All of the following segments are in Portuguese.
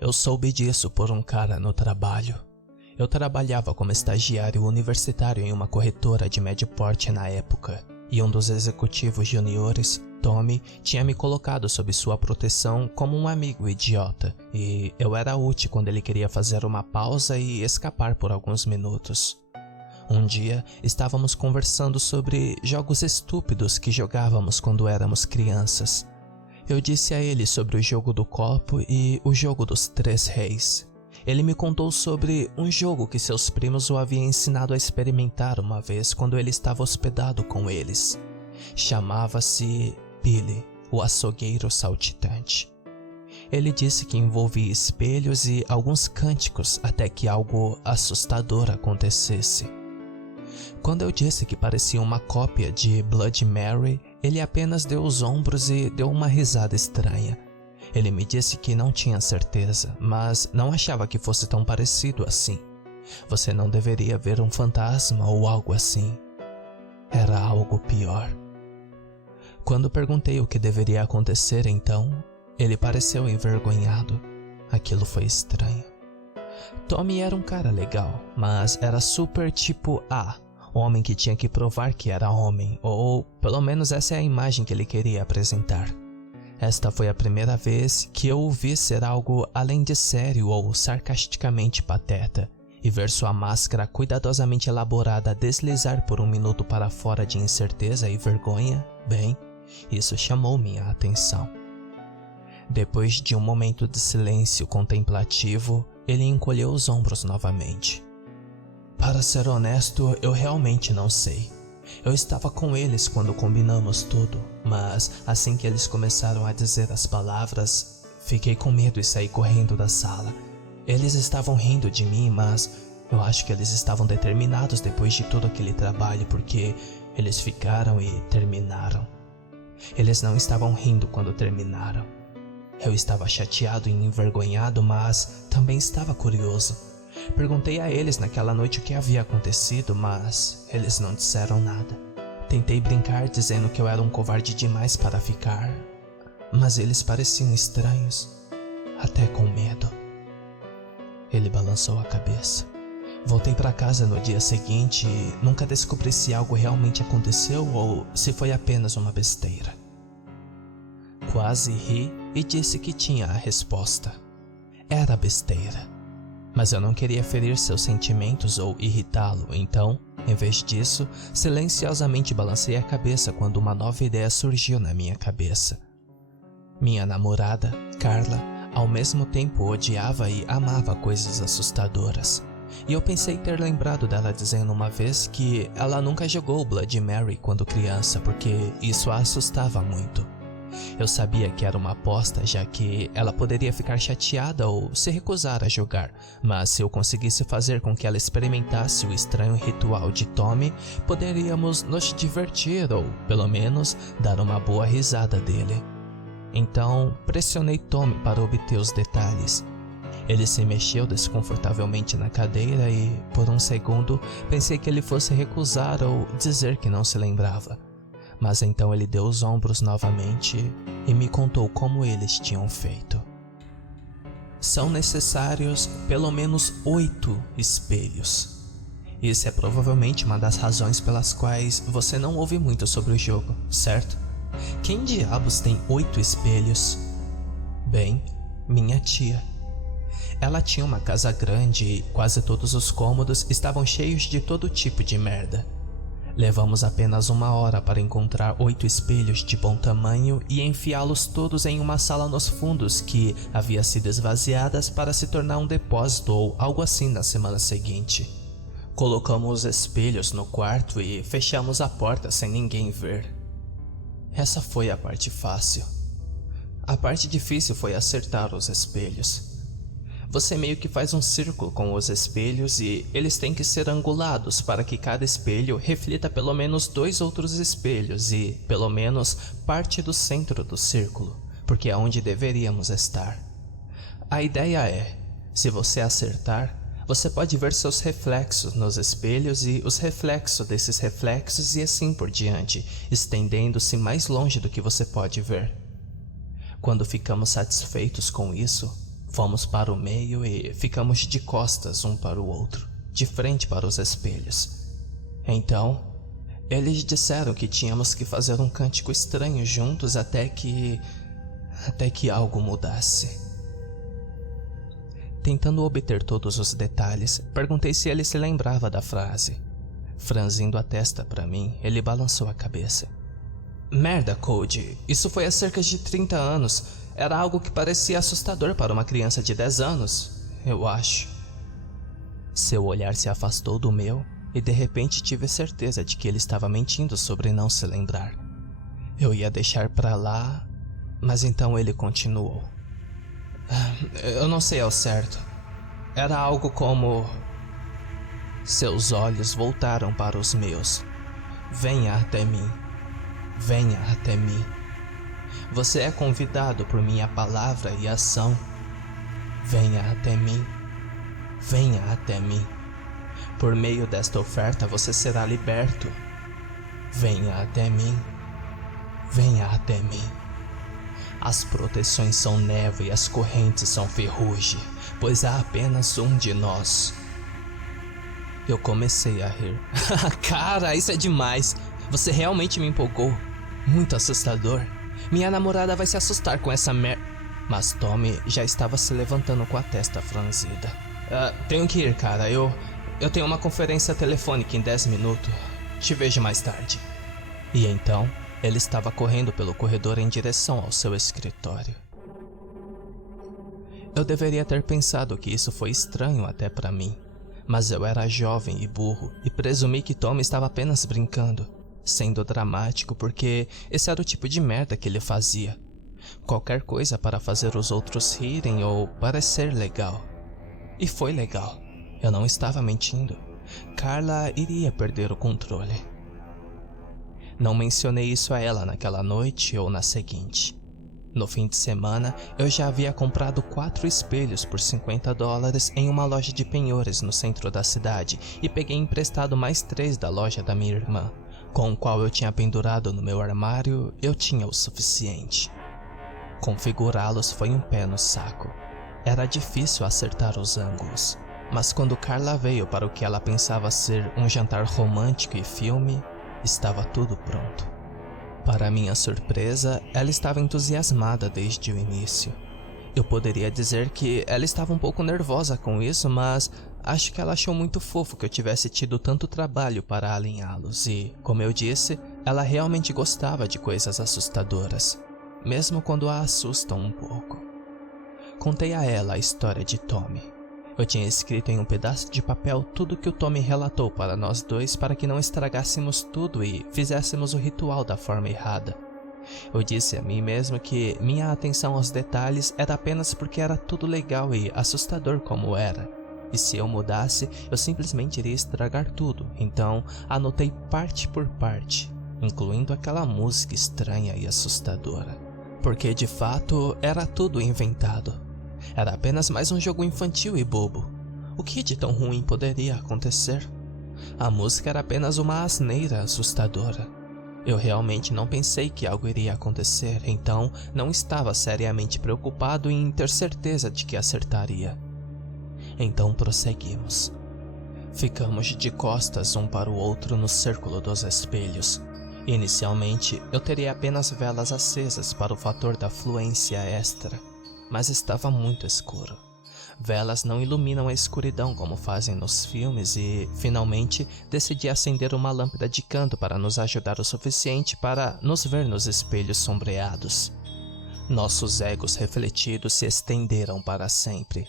Eu soube disso por um cara no trabalho. Eu trabalhava como estagiário universitário em uma corretora de médio porte na época, e um dos executivos juniores, Tommy, tinha me colocado sob sua proteção como um amigo idiota, e eu era útil quando ele queria fazer uma pausa e escapar por alguns minutos. Um dia, estávamos conversando sobre jogos estúpidos que jogávamos quando éramos crianças. Eu disse a ele sobre o jogo do copo e o jogo dos 3 reis. Ele me contou sobre um jogo que seus primos o haviam ensinado a experimentar uma vez quando ele estava hospedado com eles. Chamava-se Billy, o açougueiro saltitante. Ele disse que envolvia espelhos e alguns cânticos até que algo assustador acontecesse. Quando eu disse que parecia uma cópia de Bloody Mary, ele apenas deu os ombros e deu uma risada estranha. Ele me disse que não tinha certeza, mas não achava que fosse tão parecido assim. Você não deveria ver um fantasma ou algo assim. Era algo pior. Quando perguntei o que deveria acontecer então, ele pareceu envergonhado. Aquilo foi estranho. Tommy era um cara legal, mas era super tipo A, homem que tinha que provar que era homem, ou pelo menos essa é a imagem que ele queria apresentar. Esta foi a primeira vez que eu o vi ser algo além de sério ou sarcasticamente pateta, e ver sua máscara cuidadosamente elaborada deslizar por um minuto para fora de incerteza e vergonha, bem, isso chamou minha atenção. Depois de um momento de silêncio contemplativo, ele encolheu os ombros novamente. Para ser honesto, eu realmente não sei. Eu estava com eles quando combinamos tudo, mas assim que eles começaram a dizer as palavras, fiquei com medo e saí correndo da sala. Eles estavam rindo de mim, mas eu acho que eles estavam determinados depois de todo aquele trabalho, porque eles ficaram e terminaram. Eles não estavam rindo quando terminaram. Eu estava chateado e envergonhado, mas também estava curioso. Perguntei a eles naquela noite o que havia acontecido, mas eles não disseram nada. Tentei brincar dizendo que eu era um covarde demais para ficar, mas eles pareciam estranhos, até com medo. Ele balançou a cabeça. Voltei para casa no dia seguinte e nunca descobri se algo realmente aconteceu ou se foi apenas uma besteira. Quase ri e disse que tinha a resposta. Era besteira. Mas eu não queria ferir seus sentimentos ou irritá-lo, então, em vez disso, silenciosamente balancei a cabeça quando uma nova ideia surgiu na minha cabeça. Minha namorada, Carla, ao mesmo tempo odiava e amava coisas assustadoras. E eu pensei ter lembrado dela dizendo uma vez que ela nunca jogou Bloody Mary quando criança porque isso a assustava muito. Eu sabia que era uma aposta, já que ela poderia ficar chateada ou se recusar a jogar, mas se eu conseguisse fazer com que ela experimentasse o estranho ritual de Tommy, poderíamos nos divertir ou, pelo menos, dar uma boa risada dele. Então, pressionei Tommy para obter os detalhes. Ele se mexeu desconfortavelmente na cadeira e, por um segundo, pensei que ele fosse recusar ou dizer que não se lembrava. Mas então ele deu os ombros novamente e me contou como eles tinham feito. São necessários pelo menos 8 espelhos. Isso é provavelmente uma das razões pelas quais você não ouve muito sobre o jogo, certo? Quem diabos tem 8 espelhos? Bem, minha tia. Ela tinha uma casa grande e quase todos os cômodos estavam cheios de todo tipo de merda. Levamos apenas 1 hora para encontrar 8 espelhos de bom tamanho e enfiá-los todos em uma sala nos fundos que havia sido esvaziadas para se tornar um depósito ou algo assim na semana seguinte. Colocamos os espelhos no quarto e fechamos a porta sem ninguém ver. Essa foi a parte fácil. A parte difícil foi acertar os espelhos. Você meio que faz um círculo com os espelhos e eles têm que ser angulados para que cada espelho reflita pelo menos 2 outros espelhos e, pelo menos, parte do centro do círculo, porque é onde deveríamos estar. A ideia é, se você acertar, você pode ver seus reflexos nos espelhos e os reflexos desses reflexos e assim por diante, estendendo-se mais longe do que você pode ver. Quando ficamos satisfeitos com isso, Fomos para o meio e ficamos de costas um para o outro, de frente para os espelhos. Então, eles disseram que tínhamos que fazer um cântico estranho juntos até que algo mudasse. Tentando obter todos os detalhes, perguntei se ele se lembrava da frase. Franzindo a testa para mim, ele balançou a cabeça. Merda, Cody, isso foi há cerca de 30 anos. Era algo que parecia assustador para uma criança de 10 anos, eu acho. Seu olhar se afastou do meu e de repente tive certeza de que ele estava mentindo sobre não se lembrar. Eu ia deixar pra lá, mas então ele continuou. Eu não sei ao certo. Era algo como... Seus olhos voltaram para os meus. Venha até mim. Venha até mim. Você é convidado por minha palavra e ação. Venha até mim. Venha até mim. Por meio desta oferta você será liberto. Venha até mim. Venha até mim. As proteções são névoa e as correntes são ferrugem, pois há apenas um de nós. Eu comecei a rir. Cara, isso é demais. Você realmente me empolgou. Muito assustador. Minha namorada vai se assustar com essa Mas Tommy já estava se levantando com a testa franzida. Tenho que ir, cara. Eu tenho uma conferência telefônica em 10 minutos. Te vejo mais tarde. E então, ele estava correndo pelo corredor em direção ao seu escritório. Eu deveria ter pensado que isso foi estranho até para mim, mas eu era jovem e burro e presumi que Tom estava apenas brincando, sendo dramático porque esse era o tipo de merda que ele fazia. Qualquer coisa para fazer os outros rirem ou parecer legal. E foi legal. Eu não estava mentindo. Carla iria perder o controle. Não mencionei isso a ela naquela noite ou na seguinte. No fim de semana, eu já havia comprado 4 espelhos por $50 em uma loja de penhores no centro da cidade e peguei emprestado mais 3 da loja da minha irmã, com o qual eu tinha pendurado no meu armário. Eu tinha o suficiente. Configurá-los foi um pé no saco. Era difícil acertar os ângulos, mas quando Carla veio para o que ela pensava ser um jantar romântico e filme, estava tudo pronto. Para minha surpresa, ela estava entusiasmada desde o início. Eu poderia dizer que ela estava um pouco nervosa com isso, mas acho que ela achou muito fofo que eu tivesse tido tanto trabalho para alinhá-los e, como eu disse, ela realmente gostava de coisas assustadoras, mesmo quando a assustam um pouco. Contei a ela a história de Tommy. Eu tinha escrito em um pedaço de papel tudo que o Tommy relatou para nós dois para que não estragássemos tudo e fizéssemos o ritual da forma errada. Eu disse a mim mesmo que minha atenção aos detalhes era apenas porque era tudo legal e assustador como era. E se eu mudasse, eu simplesmente iria estragar tudo. Então, anotei parte por parte, incluindo aquela música estranha e assustadora. Porque de fato, era tudo inventado. Era apenas mais um jogo infantil e bobo. O que de tão ruim poderia acontecer? A música era apenas uma asneira assustadora. Eu realmente não pensei que algo iria acontecer, então não estava seriamente preocupado em ter certeza de que acertaria. Então prosseguimos. Ficamos de costas um para o outro no círculo dos espelhos. Inicialmente, eu teria apenas velas acesas para o fator da fluência extra, mas estava muito escuro. Velas não iluminam a escuridão como fazem nos filmes e, finalmente, decidi acender uma lâmpada de canto para nos ajudar o suficiente para nos ver nos espelhos sombreados. Nossos egos refletidos se estenderam para sempre.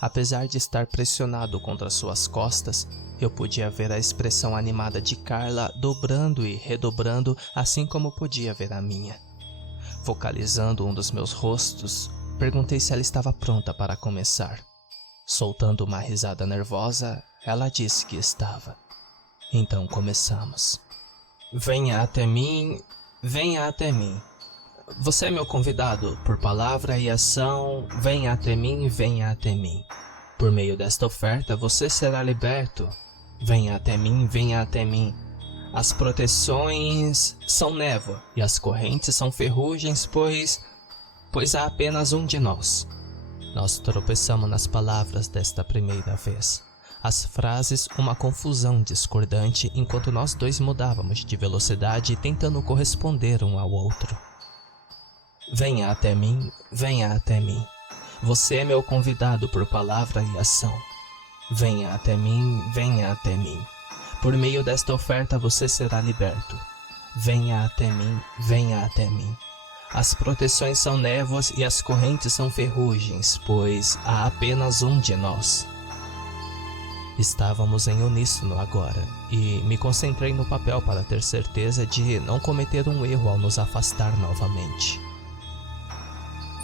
Apesar de estar pressionado contra suas costas, eu podia ver a expressão animada de Carla dobrando e redobrando, assim como podia ver a minha. Focalizando um dos meus rostos, perguntei se ela estava pronta para começar. Soltando uma risada nervosa, ela disse que estava. Então começamos. Venha até mim, venha até mim. Você é meu convidado, por palavra e ação, venha até mim, venha até mim. Por meio desta oferta você será liberto. Venha até mim, venha até mim. As proteções são névoa e as correntes são ferrugens, pois há apenas um de nós. Nós tropeçamos nas palavras desta primeira vez. As frases, uma confusão discordante, enquanto nós dois mudávamos de velocidade tentando corresponder um ao outro. Venha até mim, venha até mim. Você é meu convidado por palavra e ação. Venha até mim, venha até mim. Por meio desta oferta você será liberto. Venha até mim, venha até mim. As proteções são névoas e as correntes são ferrugens, pois há apenas um de nós. Estávamos em uníssono agora, e me concentrei no papel para ter certeza de não cometer um erro ao nos afastar novamente.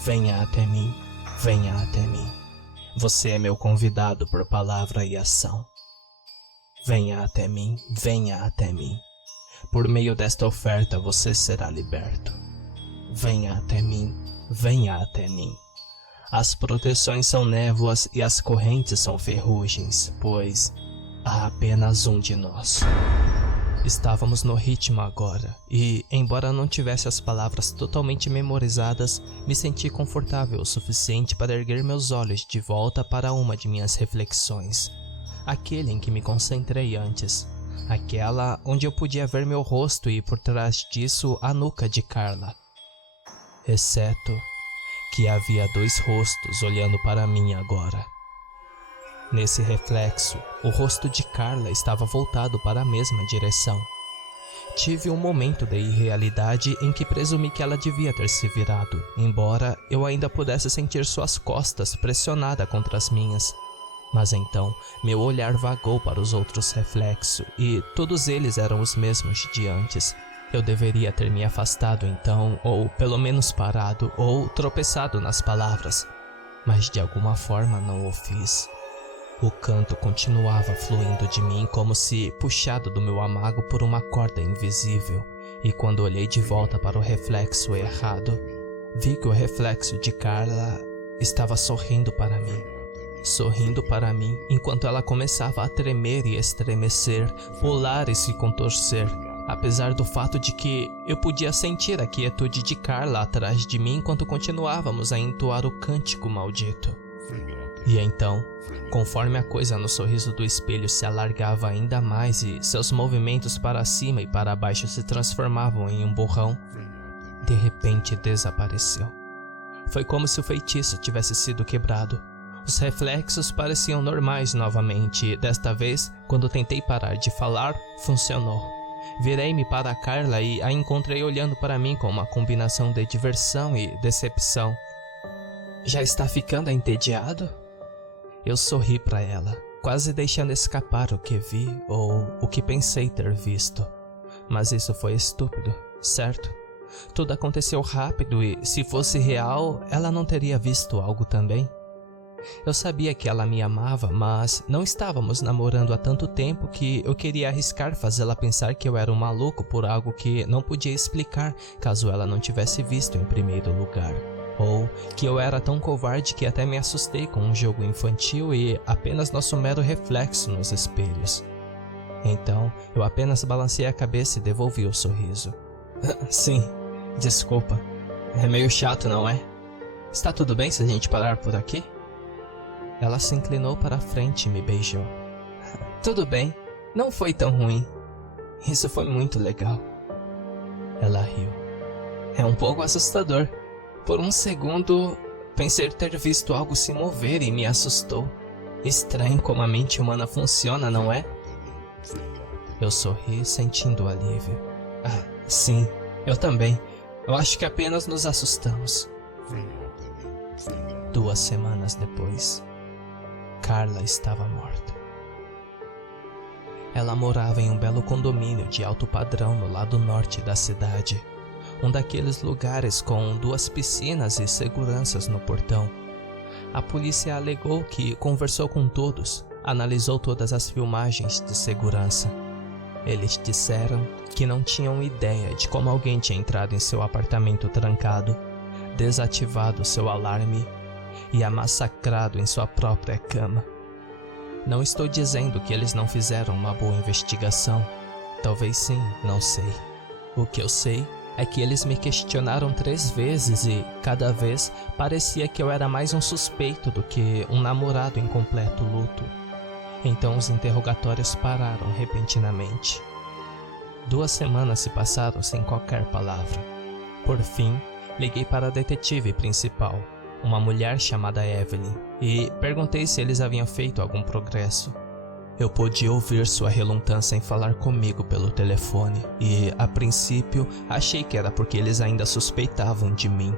Venha até mim, venha até mim. Você é meu convidado por palavra e ação. Venha até mim, venha até mim. Por meio desta oferta você será liberto. Venha até mim, venha até mim. As proteções são névoas e as correntes são ferrugens, pois há apenas um de nós. Estávamos no ritmo agora, e, embora não tivesse as palavras totalmente memorizadas, me senti confortável o suficiente para erguer meus olhos de volta para uma de minhas reflexões. Aquele em que me concentrei antes. Aquela onde eu podia ver meu rosto e, por trás disso, a nuca de Carla. Exceto que havia dois rostos olhando para mim agora. Nesse reflexo, o rosto de Carla estava voltado para a mesma direção. Tive um momento de irrealidade em que presumi que ela devia ter se virado, embora eu ainda pudesse sentir suas costas pressionadas contra as minhas. Mas então, meu olhar vagou para os outros reflexos, e todos eles eram os mesmos de antes. Eu deveria ter me afastado então, ou pelo menos parado, ou tropeçado nas palavras. Mas de alguma forma não o fiz. O canto continuava fluindo de mim como se puxado do meu amago por uma corda invisível, e quando olhei de volta para o reflexo errado, vi que o reflexo de Carla estava sorrindo para mim. Sorrindo para mim enquanto ela começava a tremer e estremecer, pular e se contorcer, apesar do fato de que eu podia sentir a quietude de Carla atrás de mim enquanto continuávamos a entoar o cântico maldito. E então, conforme a coisa no sorriso do espelho se alargava ainda mais e seus movimentos para cima e para baixo se transformavam em um borrão, de repente desapareceu. Foi como se o feitiço tivesse sido quebrado. Os reflexos pareciam normais novamente e, desta vez, quando tentei parar de falar, funcionou. Virei-me para a Carla e a encontrei olhando para mim com uma combinação de diversão e decepção. Já está ficando entediado? Eu sorri para ela, quase deixando escapar o que vi ou o que pensei ter visto. Mas isso foi estúpido, certo? Tudo aconteceu rápido e, se fosse real, ela não teria visto algo também? Eu sabia que ela me amava, mas não estávamos namorando há tanto tempo que eu queria arriscar fazê-la pensar que eu era um maluco por algo que não podia explicar caso ela não tivesse visto em primeiro lugar. Ou que eu era tão covarde que até me assustei com um jogo infantil e apenas nosso mero reflexo nos espelhos. Então, eu apenas balancei a cabeça e devolvi o sorriso. Sim, desculpa. É meio chato, não é? Está tudo bem se a gente parar por aqui? Ela se inclinou para a frente e me beijou. Tudo bem, não foi tão ruim. Isso foi muito legal. Ela riu. É um pouco assustador. Por um segundo, pensei ter visto algo se mover e me assustou. Estranho como a mente humana funciona, não é? Eu sorri, sentindo alívio. Ah, sim, eu também. Eu acho que apenas nos assustamos. 2 semanas depois, Carla estava morta. Ela morava em um belo condomínio de alto padrão no lado norte da cidade. Um daqueles lugares com 2 piscinas e seguranças no portão. A polícia alegou que conversou com todos, analisou todas as filmagens de segurança. Eles disseram que não tinham ideia de como alguém tinha entrado em seu apartamento trancado, desativado seu alarme e a massacrado em sua própria cama. Não estou dizendo que eles não fizeram uma boa investigação. Talvez sim, não sei. O que eu sei é que eles me questionaram 3 vezes e, cada vez, parecia que eu era mais um suspeito do que um namorado em completo luto. Então os interrogatórios pararam repentinamente. 2 semanas se passaram sem qualquer palavra. Por fim, liguei para a detetive principal, uma mulher chamada Evelyn, e perguntei se eles haviam feito algum progresso. Eu podia ouvir sua relutância em falar comigo pelo telefone e, a princípio, achei que era porque eles ainda suspeitavam de mim.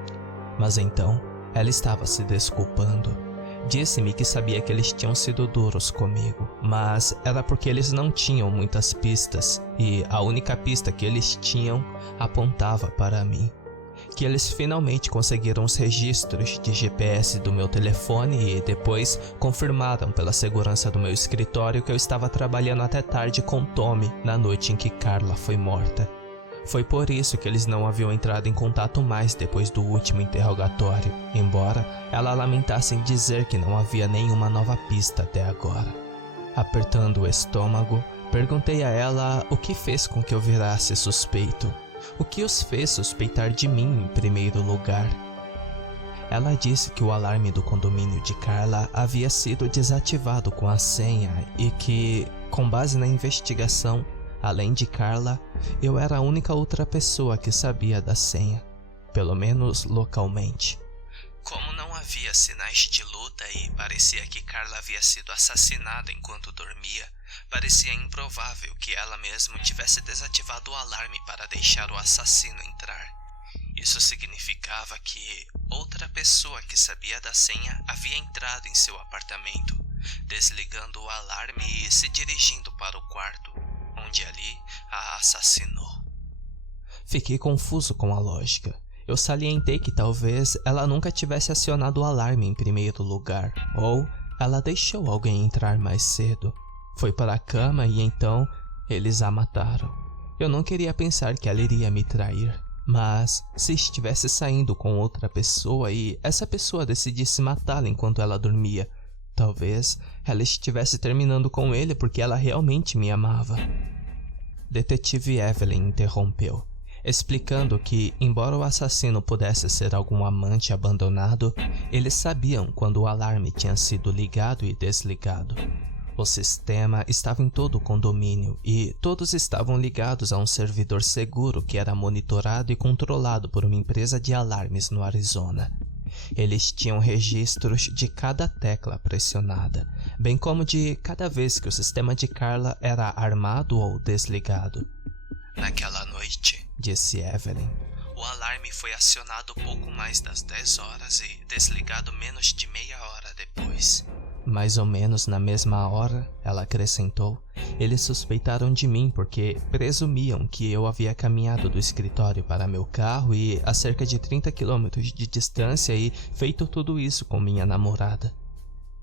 Mas então, ela estava se desculpando. Disse-me que sabia que eles tinham sido duros comigo, mas era porque eles não tinham muitas pistas e a única pista que eles tinham apontava para mim. Que eles finalmente conseguiram os registros de GPS do meu telefone e depois confirmaram pela segurança do meu escritório que eu estava trabalhando até tarde com Tommy na noite em que Carla foi morta. Foi por isso que eles não haviam entrado em contato mais depois do último interrogatório, embora ela lamentasse em dizer que não havia nenhuma nova pista até agora. Apertando o estômago, perguntei a ela o que fez com que eu virasse suspeito. O que os fez suspeitar de mim em primeiro lugar? Ela disse que o alarme do condomínio de Carla havia sido desativado com a senha e que, com base na investigação, além de Carla, eu era a única outra pessoa que sabia da senha, pelo menos localmente. Como não havia sinais de luta e parecia que Carla havia sido assassinada enquanto dormia, parecia improvável que ela mesma tivesse desativado o alarme para deixar o assassino entrar. Isso significava que outra pessoa que sabia da senha havia entrado em seu apartamento, desligando o alarme e se dirigindo para o quarto, onde ali a assassinou. Fiquei confuso com a lógica. Eu salientei que talvez ela nunca tivesse acionado o alarme em primeiro lugar, ou ela deixou alguém entrar mais cedo. Foi para a cama e então eles a mataram. Eu não queria pensar que ela iria me trair, mas se estivesse saindo com outra pessoa e essa pessoa decidisse matá-la enquanto ela dormia, talvez ela estivesse terminando com ele porque ela realmente me amava. Detetive Evelyn interrompeu, explicando que, embora o assassino pudesse ser algum amante abandonado, eles sabiam quando o alarme tinha sido ligado e desligado. O sistema estava em todo o condomínio e todos estavam ligados a um servidor seguro que era monitorado e controlado por uma empresa de alarmes no Arizona. Eles tinham registros de cada tecla pressionada, bem como de cada vez que o sistema de Carla era armado ou desligado. Naquela noite, disse Evelyn, o alarme foi acionado pouco mais das 10 horas e desligado menos de meia hora depois. Mais ou menos na mesma hora, ela acrescentou, eles suspeitaram de mim porque presumiam que eu havia caminhado do escritório para meu carro e a cerca de 30 quilômetros de distância e feito tudo isso com minha namorada.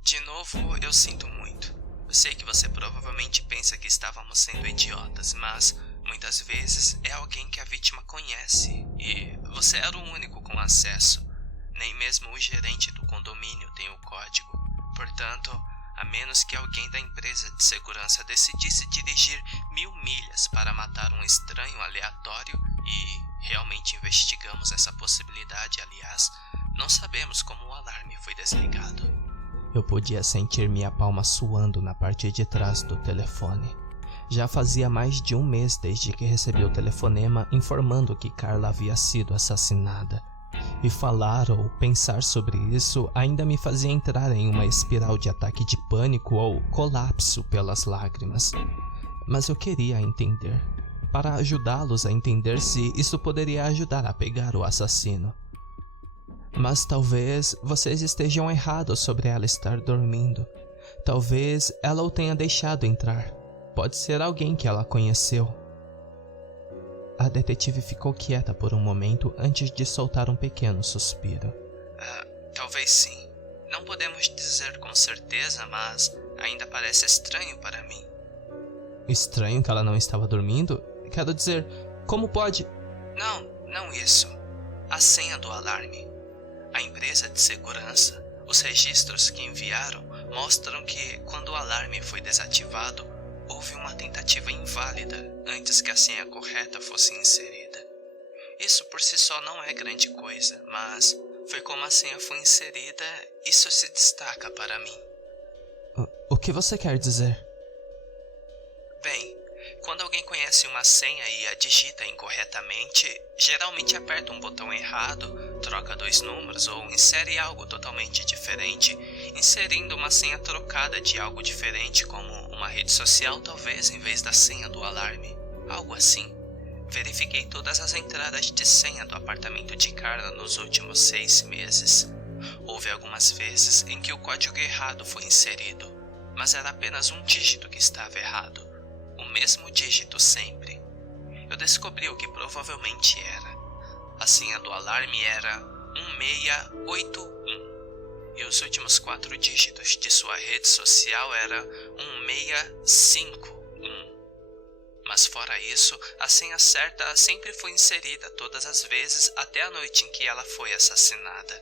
De novo, eu sinto muito. Eu sei que você provavelmente pensa que estávamos sendo idiotas, mas muitas vezes é alguém que a vítima conhece e você era o único com acesso. Nem mesmo o gerente do condomínio tem o código. Portanto, a menos que alguém da empresa de segurança decidisse dirigir 1000 milhas para matar um estranho aleatório, e realmente investigamos essa possibilidade, aliás, não sabemos como o alarme foi desligado. Eu podia sentir minha palma suando na parte de trás do telefone. Já fazia mais de 1 mês desde que recebi o telefonema informando que Carla havia sido assassinada. E falar ou pensar sobre isso ainda me fazia entrar em uma espiral de ataque de pânico ou colapso pelas lágrimas. Mas eu queria entender, para ajudá-los a entender se isso poderia ajudar a pegar o assassino. Mas talvez vocês estejam errados sobre ela estar dormindo. Talvez ela o tenha deixado entrar. Pode ser alguém que ela conheceu. A detetive ficou quieta por um momento antes de soltar um pequeno suspiro. Talvez sim. Não podemos dizer com certeza, mas ainda parece estranho para mim. Estranho que ela não estava dormindo? Quero dizer, como pode... Não isso. A senha do alarme. A empresa de segurança, os registros que enviaram mostram que, quando o alarme foi desativado, houve uma tentativa inválida antes que a senha correta fosse inserida. Isso por si só não é grande coisa, mas foi como a senha foi inserida, isso se destaca para mim. O que você quer dizer? Bem, quando alguém conhece uma senha e a digita incorretamente, geralmente aperta um botão errado, troca 2 números ou insere algo totalmente diferente, inserindo uma senha trocada de algo diferente, como uma rede social talvez em vez da senha do alarme, algo assim. Verifiquei todas as entradas de senha do apartamento de Carla nos últimos 6 meses. Houve algumas vezes em que o código errado foi inserido, mas era apenas um dígito que estava errado. O mesmo dígito sempre. Eu descobri o que provavelmente era. A senha do alarme era 1681 e os últimos 4 dígitos de sua rede social era 1651. Mas fora isso, a senha certa sempre foi inserida todas as vezes até a noite em que ela foi assassinada.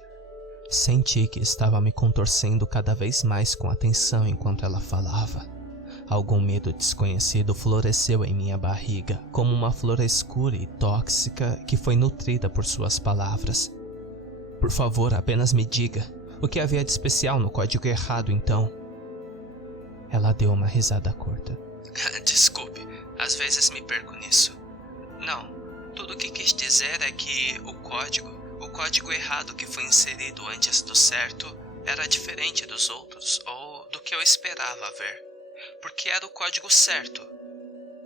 Senti que estava me contorcendo cada vez mais com atenção enquanto ela falava. Algum medo desconhecido floresceu em minha barriga, como uma flor escura e tóxica que foi nutrida por suas palavras. Por favor, apenas me diga, o que havia de especial no código errado então? Ela deu uma risada curta. Desculpe, às vezes me perco nisso. Não, tudo o que quis dizer é que o código errado que foi inserido antes do certo era diferente dos outros ou do que eu esperava ver. Porque era o código certo,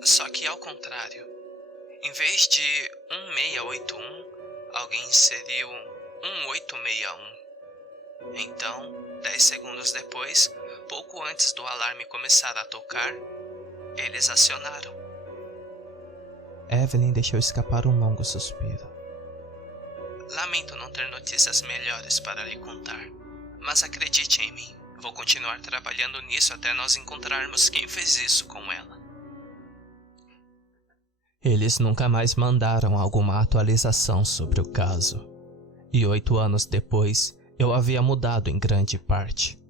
só que ao contrário. Em vez de 1681, alguém inseriu 1861. Então, 10 segundos depois, pouco antes do alarme começar a tocar, eles acionaram. Evelyn deixou escapar um longo suspiro. Lamento não ter notícias melhores para lhe contar, mas acredite em mim. Vou continuar trabalhando nisso até nós encontrarmos quem fez isso com ela. Eles nunca mais mandaram alguma atualização sobre o caso. E 8 anos depois, eu havia mudado em grande parte.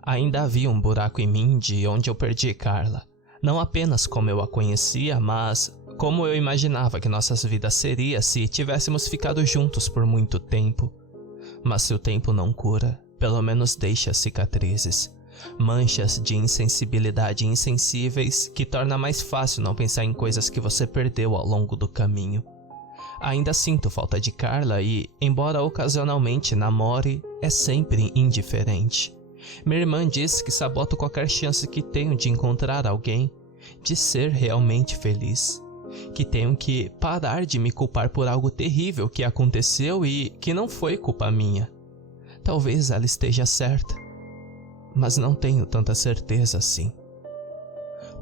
Ainda havia um buraco em mim de onde eu perdi Carla. Não apenas como eu a conhecia, mas como eu imaginava que nossas vidas seriam se tivéssemos ficado juntos por muito tempo. Mas se o tempo não cura, pelo menos deixa cicatrizes, manchas de insensibilidade insensíveis que torna mais fácil não pensar em coisas que você perdeu ao longo do caminho. Ainda sinto falta de Carla e, embora ocasionalmente namore, é sempre indiferente. Minha irmã diz que saboto qualquer chance que tenho de encontrar alguém, de ser realmente feliz. Que tenho que parar de me culpar por algo terrível que aconteceu e que não foi culpa minha. Talvez ela esteja certa, mas não tenho tanta certeza assim.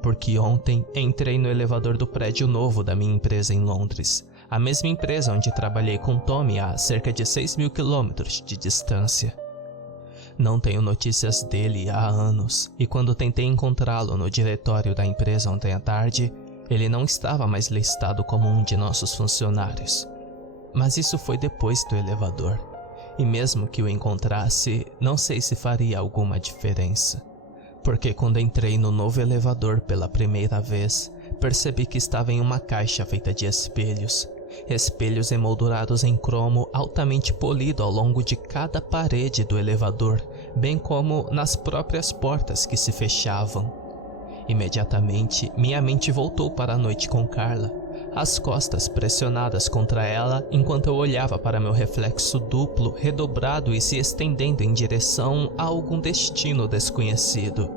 Porque ontem entrei no elevador do prédio novo da minha empresa em Londres, a mesma empresa onde trabalhei com Tommy a cerca de 6.000 quilômetros de distância. Não tenho notícias dele há anos, e quando tentei encontrá-lo no diretório da empresa ontem à tarde, ele não estava mais listado como um de nossos funcionários. Mas isso foi depois do elevador. E mesmo que o encontrasse, não sei se faria alguma diferença. Porque quando entrei no novo elevador pela primeira vez, percebi que estava em uma caixa feita de espelhos. Espelhos emoldurados em cromo altamente polido ao longo de cada parede do elevador, bem como nas próprias portas que se fechavam. Imediatamente, minha mente voltou para a noite com Carla, as costas pressionadas contra ela enquanto eu olhava para meu reflexo duplo, redobrado e se estendendo em direção a algum destino desconhecido.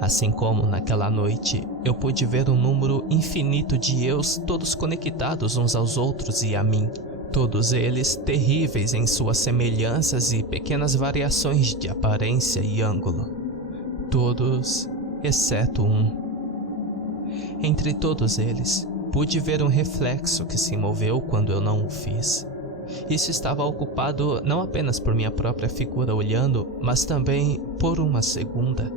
Assim como naquela noite, eu pude ver um número infinito de eus todos conectados uns aos outros e a mim, todos eles terríveis em suas semelhanças e pequenas variações de aparência e ângulo. Todos, exceto um. Entre todos eles, pude ver um reflexo que se moveu quando eu não o fiz. Isso estava ocupado não apenas por minha própria figura olhando, mas também por uma segunda.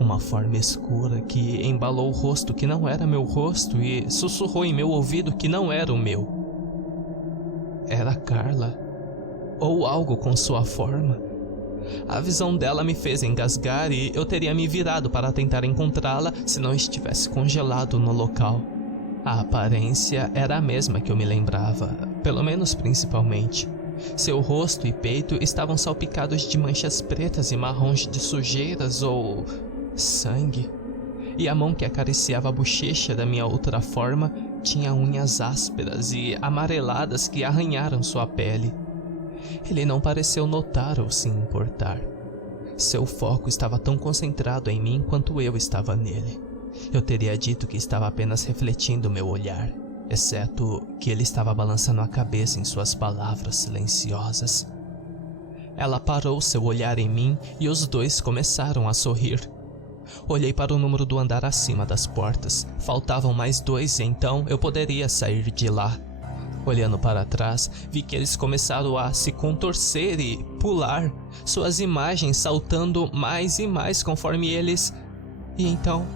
Uma forma escura que embalou o rosto que não era meu rosto e sussurrou em meu ouvido que não era o meu. Era Carla, ou algo com sua forma. A visão dela me fez engasgar e eu teria me virado para tentar encontrá-la se não estivesse congelado no local. A aparência era a mesma que eu me lembrava, pelo menos principalmente. Seu rosto e peito estavam salpicados de manchas pretas e marrons de sujeiras ou sangue. E a mão que acariciava a bochecha da minha outra forma tinha unhas ásperas e amareladas que arranharam sua pele. Ele não pareceu notar ou se importar. Seu foco estava tão concentrado em mim quanto eu estava nele. Eu teria dito que estava apenas refletindo meu olhar, exceto que ele estava balançando a cabeça em suas palavras silenciosas. Ela parou seu olhar em mim e os dois começaram a sorrir. Olhei para o número do andar acima das portas. Faltavam mais 2 e então eu poderia sair de lá. Olhando para trás, vi que eles começaram a se contorcer e pular, suas imagens saltando mais e mais conforme eles... E então,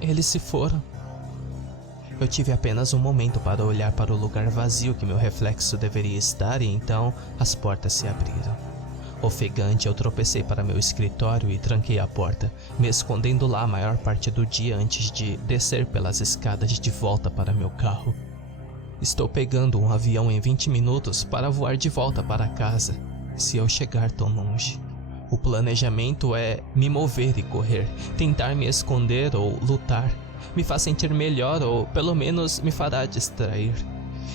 eles se foram. Eu tive apenas um momento para olhar para o lugar vazio que meu reflexo deveria estar e então as portas se abriram. Ofegante, eu tropecei para meu escritório e tranquei a porta, me escondendo lá a maior parte do dia antes de descer pelas escadas de volta para meu carro. Estou pegando um avião em 20 minutos para voar de volta para casa, se eu chegar tão longe. O planejamento é me mover e correr, tentar me esconder ou lutar. Me faz sentir melhor ou pelo menos me fará distrair.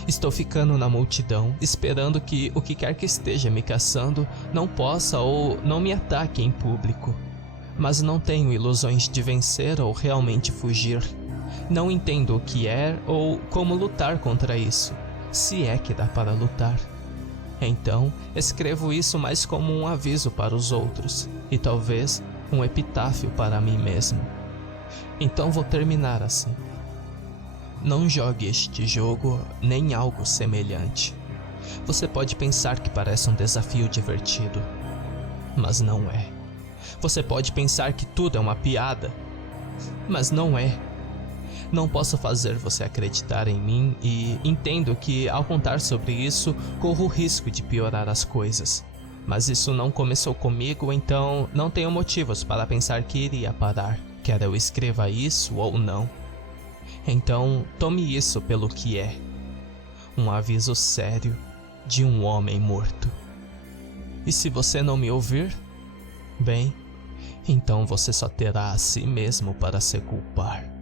Estou ficando na multidão, esperando que o que quer que esteja me caçando não possa ou não me ataque em público. Mas não tenho ilusões de vencer ou realmente fugir. Não entendo o que é ou como lutar contra isso, se é que dá para lutar. Então, escrevo isso mais como um aviso para os outros, e talvez um epitáfio para mim mesmo. Então vou terminar assim. Não jogue este jogo, nem algo semelhante. Você pode pensar que parece um desafio divertido, mas não é. Você pode pensar que tudo é uma piada, mas não é. Não posso fazer você acreditar em mim e entendo que, ao contar sobre isso, corro o risco de piorar as coisas. Mas isso não começou comigo, então não tenho motivos para pensar que iria parar, quer eu escreva isso ou não. Então, tome isso pelo que é. Um aviso sério de um homem morto. E se você não me ouvir, bem, então você só terá a si mesmo para se culpar.